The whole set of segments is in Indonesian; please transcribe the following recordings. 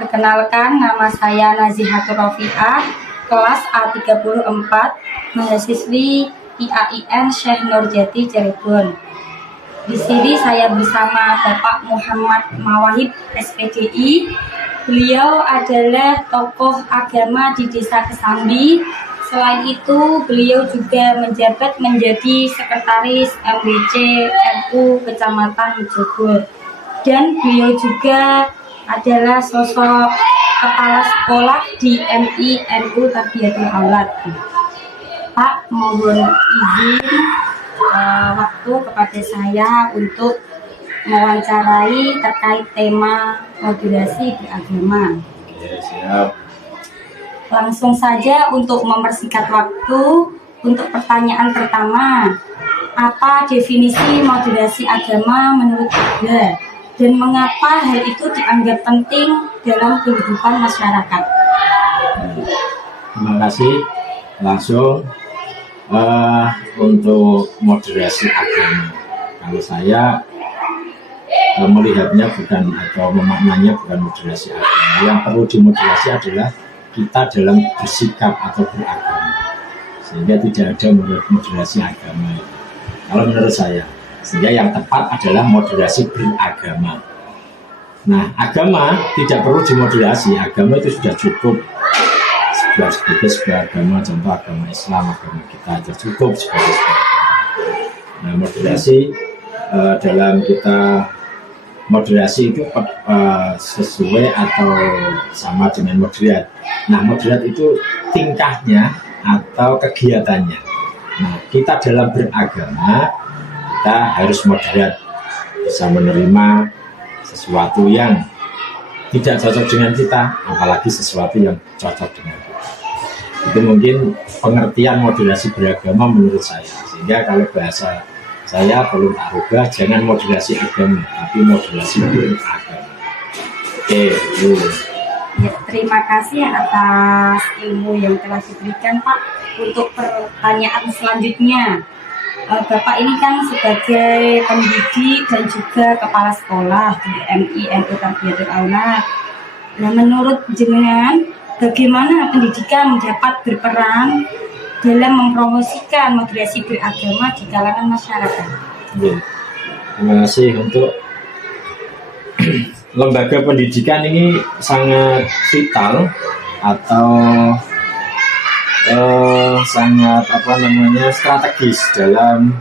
Perkenalkan, nama saya Nazihatul Rofiah, kelas A34, mahasiswi IAIN Syekh Nurjati Cirebon. Di sini saya bersama Bapak Muhammad Mawahib, SPDI. Beliau adalah tokoh agama di Desa Kesambi. Selain itu, beliau juga menjabat menjadi Sekretaris MWC NU Kecamatan Jogor. Dan beliau juga adalah sosok kepala sekolah di MI NU Tarbiyatul Aulad. Pak, mohon izin waktu kepada saya untuk mewawancarai terkait tema moderasi beragama. Oke, siap. Langsung saja untuk mempersingkat waktu, untuk pertanyaan pertama, apa definisi moderasi agama menurut Anda dan mengapa hal itu dianggap penting dalam kehidupan masyarakat? Terima kasih. Langsung untuk moderasi agama, kalau saya melihatnya bukan atau memaknanya bukan moderasi agama. Yang perlu dimoderasi adalah kita dalam bersikap atau beragama, sehingga tidak ada moderasi agama. Kalau menurut saya, sehingga yang tepat adalah moderasi beragama. Nah, agama tidak perlu dimoderasi. Agama itu sudah cukup sebagai sebuah agama, contoh agama Islam, agama kita sudah cukup sebagai sebuah agama. Nah, moderasi dalam kita moderasi itu sesuai atau sama dengan moderat. Nah, moderat itu tingkahnya atau kegiatannya. Nah, kita dalam beragama kita harus moderat, bisa menerima sesuatu yang tidak cocok dengan kita, apalagi sesuatu yang cocok dengan kita. Itu mungkin pengertian moderasi beragama menurut saya. Sehingga kalau bahasa saya perlu tak rubah, jangan moderasi agama, tapi moderasi beragama. Oke, ya, terima kasih atas ilmu yang telah diberikan, Pak. Untuk pertanyaan selanjutnya, Bapak ini kan sebagai pendidik dan juga kepala sekolah di MI NU Tarbiyatul Aulad. Nah, menurut jenengan, bagaimana pendidikan dapat berperan dalam mempromosikan moderasi beragama di kalangan masyarakat? Ya, terima kasih. Untuk lembaga pendidikan ini sangat vital atau sangat strategis dalam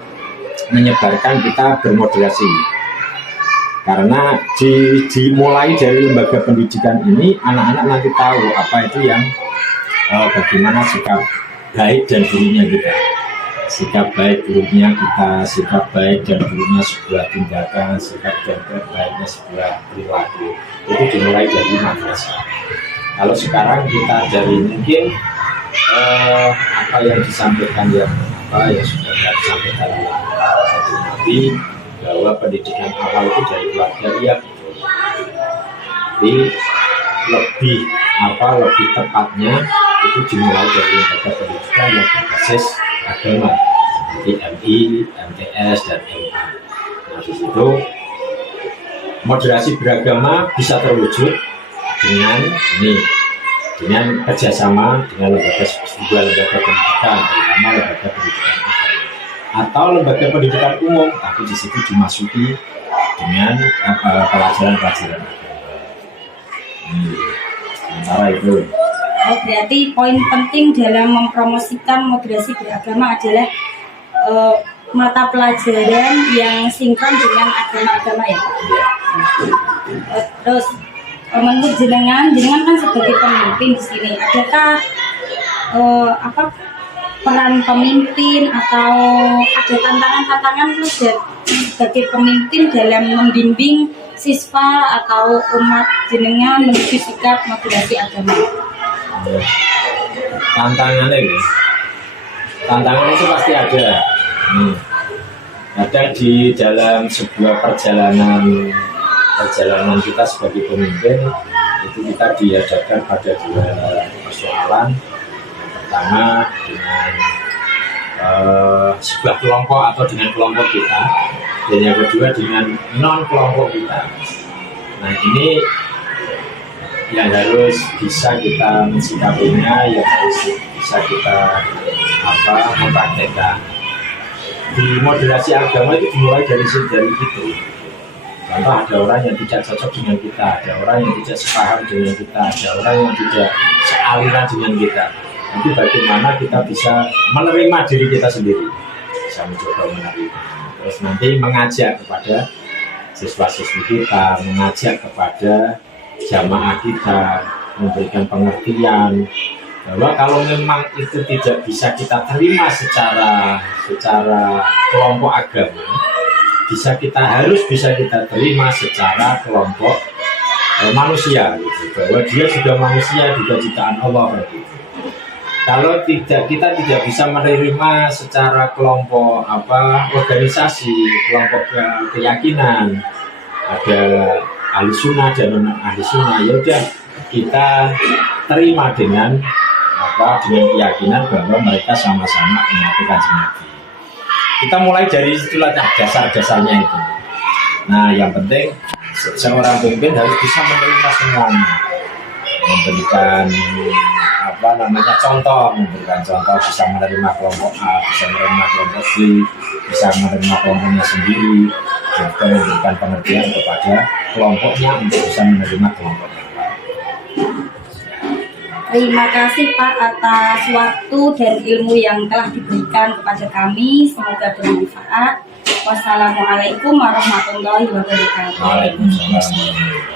menyebarkan kita bermoderasi. Karena dimulai dari lembaga pendidikan ini, anak-anak nanti tahu apa itu yang bagaimana sikap baik dan buruknya kita. Sikap baik buruknya kita, sikap baik dan buruknya sebuah tindakan, sikap dan baiknya sebuah perilaku. Itu dimulai dari madrasah. Kalau sekarang kita dari mungkin apa yang disampaikan yang sudah disampaikan nanti bahwa pendidikan awal itu dari keluarga, iya betul. Tapi lebih tepatnya itu dimulai dari lembaga pendidikan yang berbasis agama seperti MI, MTS dan MA. Nah, di situ moderasi beragama bisa terwujud dengan kerjasama dengan sebuah lembaga pendidikan, terutama lembaga pendidikan agama atau lembaga pendidikan umum, tapi di situ dimasuki dengan pelajaran-pelajaran agama. Sementara itu. Oh, berarti poin penting dalam mempromosikan moderasi beragama adalah mata pelajaran yang sinkron dengan agama-agama ya. Terus menurut jenengan kan sebagai pemimpin di sini, adakah peran pemimpin atau ada tantangan-tantangan sebagai pemimpin dalam membimbing siswa atau umat jenengan menuju sikap moderasi agama? Tantangan itu pasti ada. Kadang di dalam sebuah perjalanan kita sebagai pemimpin itu kita dihadapkan pada dua persoalan. Yang pertama dengan sebuah kelompok atau dengan kelompok kita, dan yang kedua dengan non kelompok kita. Nah, ini yang harus bisa kita mensikapinya, yang harus bisa kita mempraktekkan. Di moderasi agama itu dimulai dari itu. Contoh, ada orang yang tidak cocok dengan kita, ada orang yang tidak sepaham dengan kita, ada orang yang tidak sealiran dengan kita. Tapi bagaimana kita bisa menerima diri kita sendiri, bisa mencoba menerima. Terus nanti mengajak kepada siswa-siswi kita, mengajak kepada jamaah kita, memberikan pengertian bahwa kalau memang itu tidak bisa kita terima secara kelompok agama, harus bisa kita terima secara kelompok manusia, gitu. Bahwa dia sudah manusia juga ciptaan Allah, gitu. Kalau kita tidak bisa menerima secara kelompok organisasi, kelompok keyakinan, ada ahli sunnah dan non ahli sunnah, ya udah kita terima dengan keyakinan bahwa mereka sama-sama menyatukan Nabi. Kita mulai dari itulah dasar-dasarnya itu. Nah, yang penting seorang pemimpin harus bisa menerima semuanya, memberikan contoh, bisa menerima kelompok A, bisa menerima kelompok B, bisa menerima kelompoknya sendiri, dan memberikan pengertian kepada kelompoknya untuk bisa menerima kelompoknya. Terima kasih Pak atas waktu dan ilmu yang telah diberikan kepada kami. Semoga bermanfaat. Wassalamualaikum warahmatullahi wabarakatuh. Waalaikumsalam.